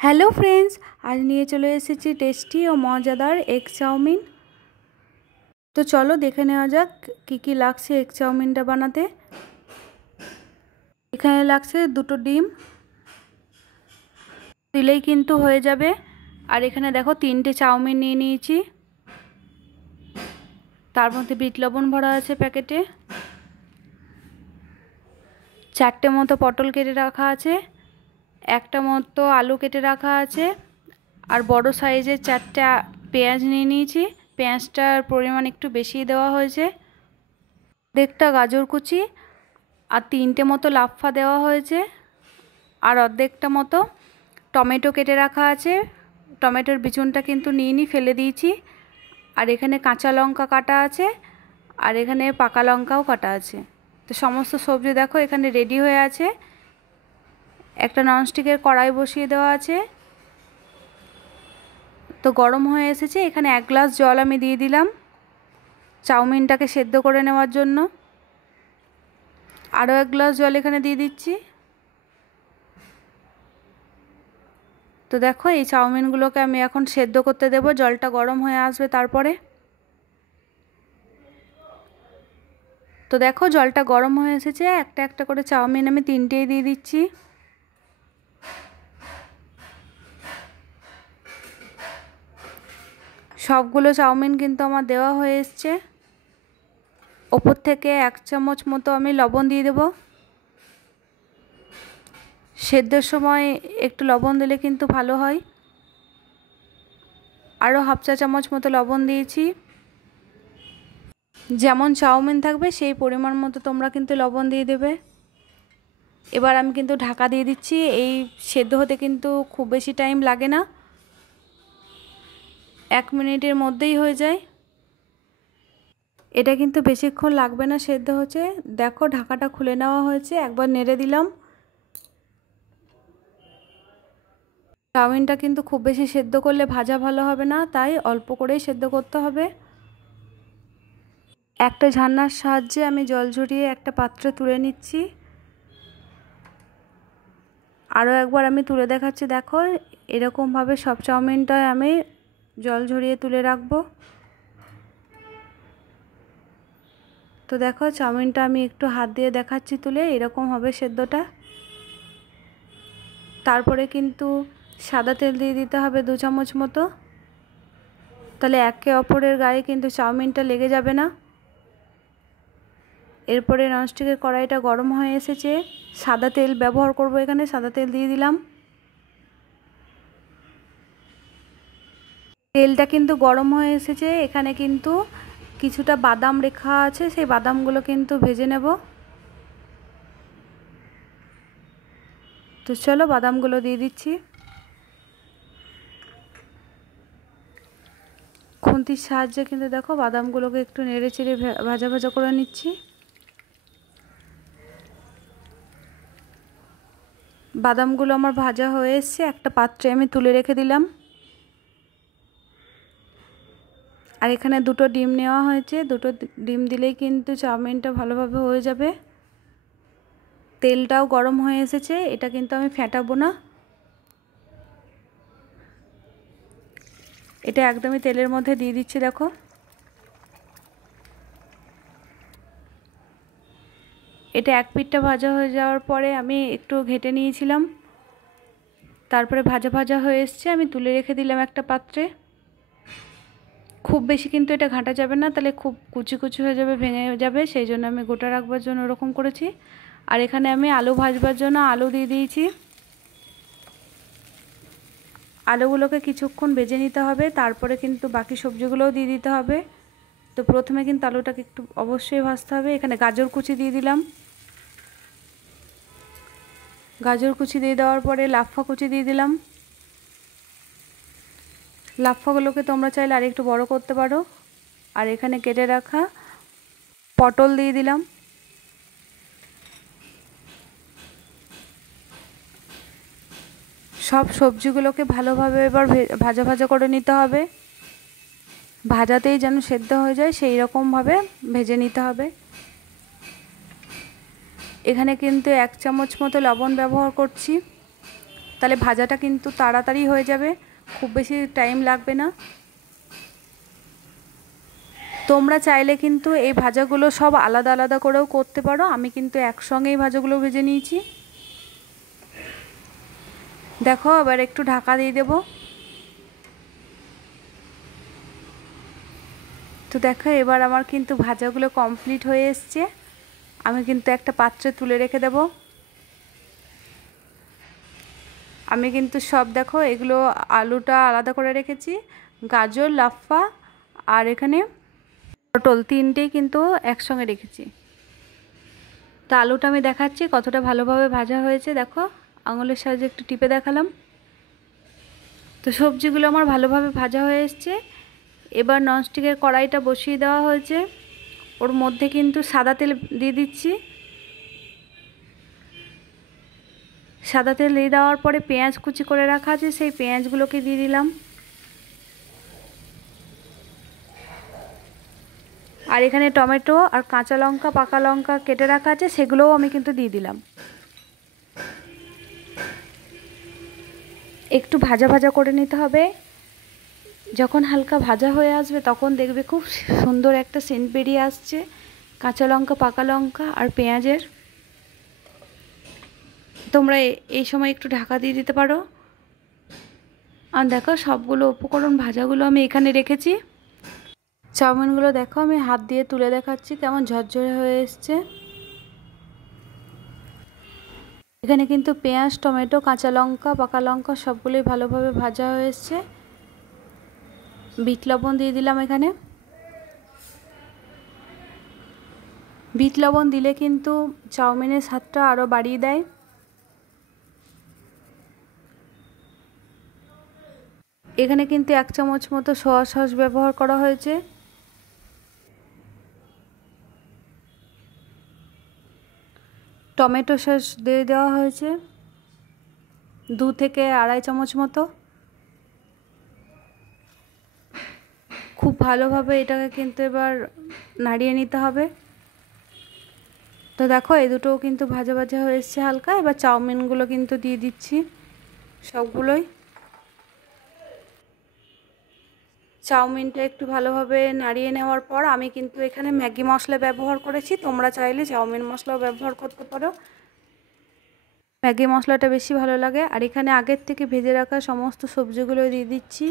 Hello friends, আজ নিয়ে চলে এসেছি টেস্টি ও মজাদার এগ চাউমিন। তো চলো দেখে নেওয়া যাক কি কি লাগছে এগ চাউমিনটা বানাতে। এখানে লাগছে দুটো ডিম, দিলেই কিন্তু হয়ে যাবে। আর এখানে দেখো 3টে চাউমিন নিয়ে নিয়েছি, তার মধ্যে বিট লবণ ভরা আছে প্যাকেটে। 4টে মতো পটল কেটে রাখা আছে, একটা মতো আলু কেটে রাখা আছে, আর বড় সাইজের 4টে পেঁয়াজ নিয়ে নিয়েছি। পেঁয়াজটার পরিমাণ একটু বেশি দেওয়া হয়েছে। অর্ধেকটা গাজর কুচি আর 3টে মতো লাফা দেওয়া হয়েছে, আর অর্ধেকটা মতো টমেটো কেটে রাখা আছে। টমেটোর বিচুনটা কিন্তু নিয়ে ফেলে দিয়েছি। আর এখানে কাঁচা লঙ্কা কাটা আছে, আর এখানে পাকা লঙ্কাও কাটা আছে। তো সমস্ত সবজি দেখো এখানে রেডি হয়ে আছে। একটা ননস্টিকের কড়াই বসিয়ে দেওয়া আছে, তো গরম হয়ে এসেছে। এখানে 1 গ্লাস জল আমি দিয়ে দিলাম চাউমিনটাকে সেদ্ধ করে নেওয়ার জন্য। আরও 1 গ্লাস জল এখানে দিয়ে দিচ্ছি। তো দেখো এই চাউমিনগুলোকে আমি এখন সেদ্ধ করতে দেব, জলটা গরম হয়ে আসবে তারপরে। তো দেখো জলটা গরম হয়ে এসেছে, একটা একটা করে চাউমিন আমি 3টেই দিয়ে দিচ্ছি। সবগুলো চাউমিন কিন্তু আমার দেওয়া হয়ে এসছে। ওপর থেকে 1 চামচ মতো আমি লবণ দিয়ে দেব। সেদ্ধের সময় একটু লবণ দিলে কিন্তু ভালো হয়। আরও হাফ চা চামচ মতো লবণ দিয়েছি। যেমন চাউমিন থাকবে সেই পরিমাণ মতো তোমরা কিন্তু লবণ দিয়ে দেবে। এবার আমি কিন্তু ঢাকা দিয়ে দিচ্ছি। এই সেদ্ধ হতে কিন্তু খুব বেশি টাইম লাগে না, 1 মিনিটের মধ্যেই হয়ে যায়। এটা কিন্তু বেশিক্ষণ লাগবে না সেদ্ধ হচ্ছে। দেখো ঢাকাটা খুলে নেওয়া হয়েছে, একবার নেড়ে দিলাম। চাউমিনটা কিন্তু খুব বেশি সেদ্ধ করলে ভাজা ভালো হবে না, তাই অল্প করেই সেদ্ধ করতে হবে। একটা ঝান্নার সাহায্যে আমি জল ঝরিয়ে একটা পাত্রে তুলে নিচ্ছি। আরও একবার আমি তুলে দেখাচ্ছি। দেখো এরকমভাবে সব চাউমিনটায় আমি জল ঝরিয়ে তুলে রাখবো। তো দেখো চাউমিনটা আমি একটু হাত দিয়ে দেখাচ্ছি তুলে, এরকম হবে সেদ্ধটা। তারপরে কিন্তু সাদা তেল দিয়ে দিতে হবে 2 চামচ মতো, তাহলে একে অপরের গায়ে কিন্তু চাউমিনটা লেগে যাবে না। এরপরে ননস্টিকের কড়াইটা গরম হয়ে এসেছে, সাদা তেল ব্যবহার করব এখানে, সাদা তেল দিয়ে দিলাম। তেলটা কিন্তু গরম হয়ে এসেছে। এখানে কিন্তু কিছুটা বাদাম রেখা আছে, সেই বাদামগুলো কিন্তু ভেজে নেব। তো চলো বাদামগুলো দিয়ে দিচ্ছি। খুন্তির সাহায্যে কিন্তু দেখো বাদামগুলোকে একটু নেড়ে চেড়ে ভাজা ভাজা করে নিচ্ছি। বাদামগুলো আমার ভাজা হয়ে এসছে, একটা পাত্রে আমি তুলে রেখে দিলাম। আর এখানে 2টো ডিম নেওয়া হয়েছে, 2টো ডিম দিলেই কিন্তু চাউমিনটা ভালোভাবে হয়ে যাবে। তেলটাও গরম হয়ে এসেছে, এটা কিন্তু আমি ফেটাবো না, এটা একদমই তেলের মধ্যে দিয়ে দিচ্ছি। দেখো এটা এক পিঠটা ভাজা হয়ে যাওয়ার পরে আমি একটু ঘেটে নিয়েছিলাম, তারপরে ভাজা ভাজা হয়ে এসছে, আমি তুলে রেখে দিলাম একটা পাত্রে। খুব বেশি কিন্তু এটা ঘাঁটা যাবে না, তাহলে খুব কুচি কুচি হয়ে যাবে, ভেঙে যাবে, সেই জন্য আমি গোটা রাখবার জন্য ওরকম করেছি। আর এখানে আমি আলু ভাজবার জন্য আলু দিয়ে দিয়েছি। আলুগুলোকে কিছুক্ষণ ভেজে নিতে হবে, তারপরে কিন্তু বাকি সবজিগুলোও দিয়ে দিতে হবে। তো প্রথমে কিন্তু আলুটাকে একটু অবশ্যই ভাজতে হবে। এখানে গাজর কুচি দিয়ে দিলাম। গাজর কুচি দিয়ে দেওয়ার পরে লাফা কুচি দিয়ে দিলাম। লাফাগুলোকে তোমরা চাইলে আর একটু বড় করতে পারো। আর এখানে কেটে রাখা পটল দিয়ে দিলাম। সব সবজিগুলোকে ভালোভাবে এবার ভাজা ভাজা করে নিতে হবে, ভাজাতেই যেন সেদ্ধ হয়ে যায় সেই রকমভাবে ভেজে নিতে হবে। এখানে কিন্তু 1 চামচ মতো লবণ ব্যবহার করছি। তাহলে ভাজাটা কিন্তু তাড়াতাড়ি হয়ে যাবে, খুব বেশি টাইম লাগবে না। তোমরা চাইলে কিন্তু এই ভাজাগুলো সব আলাদা আলাদা করেও করতে পারো, আমি কিন্তু একসঙ্গেই ভাজাগুলো ভেজে নিয়েছি। দেখো এবার একটু ঢাকা দিয়ে দেব। তো দেখো এবার আমার কিন্তু ভাজাগুলো কমপ্লিট হয়ে এসছে। আমি কিন্তু একটা পাত্রে তুলে রেখে দেব। আমি কিন্তু সব দেখো এগুলো আলুটা আলাদা করে রেখেছি, গাজর, লাফা আর এখানে পটল, তিনটেই কিন্তু একসঙ্গে রেখেছি। তো আলুটা আমি দেখাচ্ছি কতটা ভালোভাবে ভাজা হয়েছে, দেখো আঙুলের সাহায্যে একটু টিপে দেখালাম। তো সবজিগুলো আমার ভালোভাবে ভাজা হয়ে এসছে। এবার ননস্টিকের কড়াইটা বসিয়ে দেওয়া হয়েছে, ওর মধ্যে কিন্তু সাদা তেল দিয়ে দিচ্ছি। সাদা তেল দিয়ে দেওয়ার পরে পেঁয়াজ কুচি করে রাখা আছে, সেই পেঁয়াজগুলোকে দিয়ে দিলাম। আর এখানে টমেটো আর কাঁচা লঙ্কা, পাকা লঙ্কা কেটে রাখা আছে, সেগুলোও আমি কিন্তু দিয়ে দিলাম। একটু ভাজা ভাজা করে নিতে হবে। যখন হালকা ভাজা হয়ে আসবে তখন দেখবে খুব সুন্দর একটা সেন্ট বেরিয়ে আসছে কাঁচা লঙ্কা, পাকা লঙ্কা আর পেঁয়াজের। তোমরা এই সময় একটু ঢাকা দিয়ে দিতে পারো। আর দেখো সবগুলো উপকরণ ভাজাগুলো আমি এখানে রেখেছি। চাউমিনগুলো দেখো আমি হাত দিয়ে তুলে দেখাচ্ছি কেমন ঝরঝরে হয়ে এসছে। এখানে কিন্তু পেঁয়াজ, টমেটো, কাঁচা লঙ্কা, পাকা লঙ্কা সবগুলোই ভালোভাবে ভাজা হয়ে এসছে। বিট লবণ দিয়ে দিলাম এখানে। বিট লবণ দিলে কিন্তু চাউমিনের স্বাদটা আরও বাড়িয়ে দেয়। এখানে কিন্তু 1 চামচ মতো সোয়া সস ব্যবহার করা হয়েছে। টমেটো সস দিয়ে দেওয়া হয়েছে 2 থেকে আড়াই চামচ মতো। খুব ভালোভাবে এটাকে কিন্তু এবার নাড়িয়ে নিতে হবে। তো দেখো এই দুটোও কিন্তু ভাজা ভাজা হয়ে এসছে হালকা। এবার চাউমিনগুলো কিন্তু দিয়ে দিচ্ছি সবগুলোই। চাউমিনটা একটু ভালোভাবে নাড়িয়ে নেওয়ার পর আমি কিন্তু এখানে ম্যাগি মশলা ব্যবহার করেছি, তোমরা চাইলে চাউমিন মশলাও ব্যবহার করতে পারো। ম্যাগি মশলাটা বেশি ভালো লাগে। আর এখানে আগের থেকে ভেজে রাখা সমস্ত সবজিগুলো দিয়ে দিচ্ছি।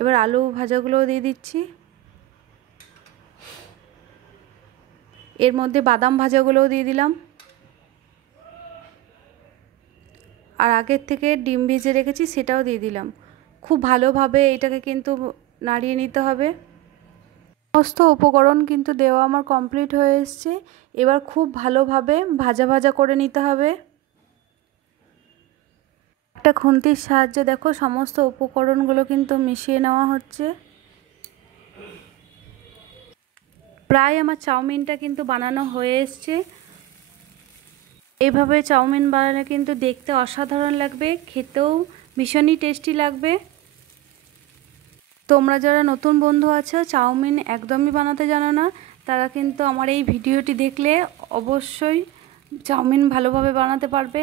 এবার আলু ভাজাগুলোও দিয়ে দিচ্ছি। এর মধ্যে বাদাম ভাজাগুলোও দিয়ে দিলাম। আর আগের থেকে ডিম ভেজে রেখেছি সেটাও দিয়ে দিলাম। খুব ভালোভাবে এটাকে কিন্তু নাড়িয়ে নিতে হবে। সমস্ত উপকরণ কিন্তু দেওয়া আমার কমপ্লিট হয়ে এসছে। এবার খুব ভালোভাবে ভাজা ভাজা করে নিতে হবে। একটা খুন্তির সাহায্যে দেখো সমস্ত উপকরণগুলো কিন্তু মিশিয়ে নেওয়া হচ্ছে। প্রায় আমার চাউমিনটা কিন্তু বানানো হয়ে এসছে। এইভাবে চাউমিন বানালে কিন্তু দেখতে অসাধারণ লাগবে, খেতেও ভীষণই টেস্টি লাগবে। তোমরা যারা নতুন বন্ধু আছো, চাউমিন একদমই বানাতে জানো না, তারা কিন্তু আমার এই ভিডিওটি দেখলে অবশ্যই চাউমিন ভালোভাবে বানাতে পারবে।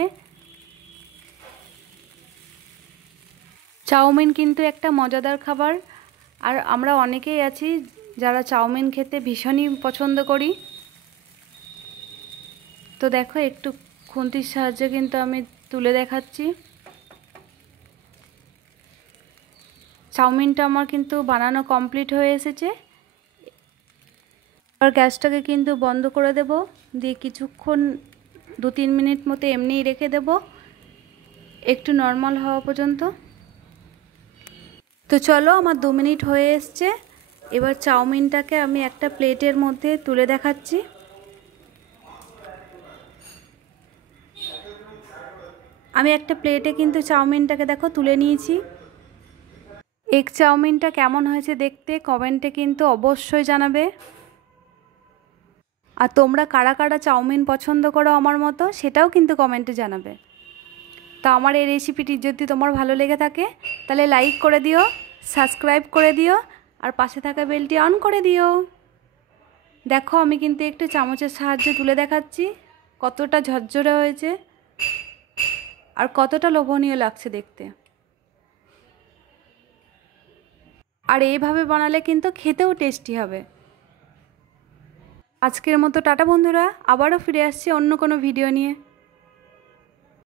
চাউমিন কিন্তু একটা মজাদার খাবার, আর আমরা অনেকেই আছি যারা চাউমিন খেতে ভীষণই পছন্দ করি। তো দেখো একটু খুন্তির সাহায্যে কিন্তু আমি তুলে দেখাচ্ছি। চাউমিনটা আমার কিন্তু বানানো কমপ্লিট হয়ে এসেছে। আর গ্যাসটাকে কিন্তু বন্ধ করে দেব, দিয়ে কিছুক্ষণ 2-3 মিনিট মতো এমনিই রেখে দেব, একটু নর্মাল হওয়া পর্যন্ত। তো চলো আমার 2 মিনিট হয়ে এসছে। এবার চাউমিনটাকে আমি একটা প্লেটের মধ্যে তুলে দেখাচ্ছি। আমি একটা প্লেটে কিন্তু চাউমিনটাকে দেখো তুলে নিয়েছি। এগ চাউমিনটা কেমন হয়েছে দেখতে কমেন্টে কিন্তু অবশ্যই জানাবে। আর তোমরা কারা কারা চাউমিন পছন্দ করো আমার মতো সেটাও কিন্তু কমেন্টে জানাবে। তো আমার এই রেসিপিটি যদি তোমার ভালো লেগে থাকে তাহলে লাইক করে দিও, সাবস্ক্রাইব করে দিও আর পাশে থাকা বেলটি অন করে দিও। দেখো আমি কিন্তু একটু চামচের সাহায্যে তুলে দেখাচ্ছি কতটা ঝরঝরে হয়েছে। আর কতটা লোভনীয় লাগছে দেখতে। আর এইভাবে বানালে কিন্তু খেতেও টেস্টি হবে। আজকের মতো টাটা বন্ধুরা, আবারও ফিরে আসছি অন্য কোনো ভিডিও নিয়ে।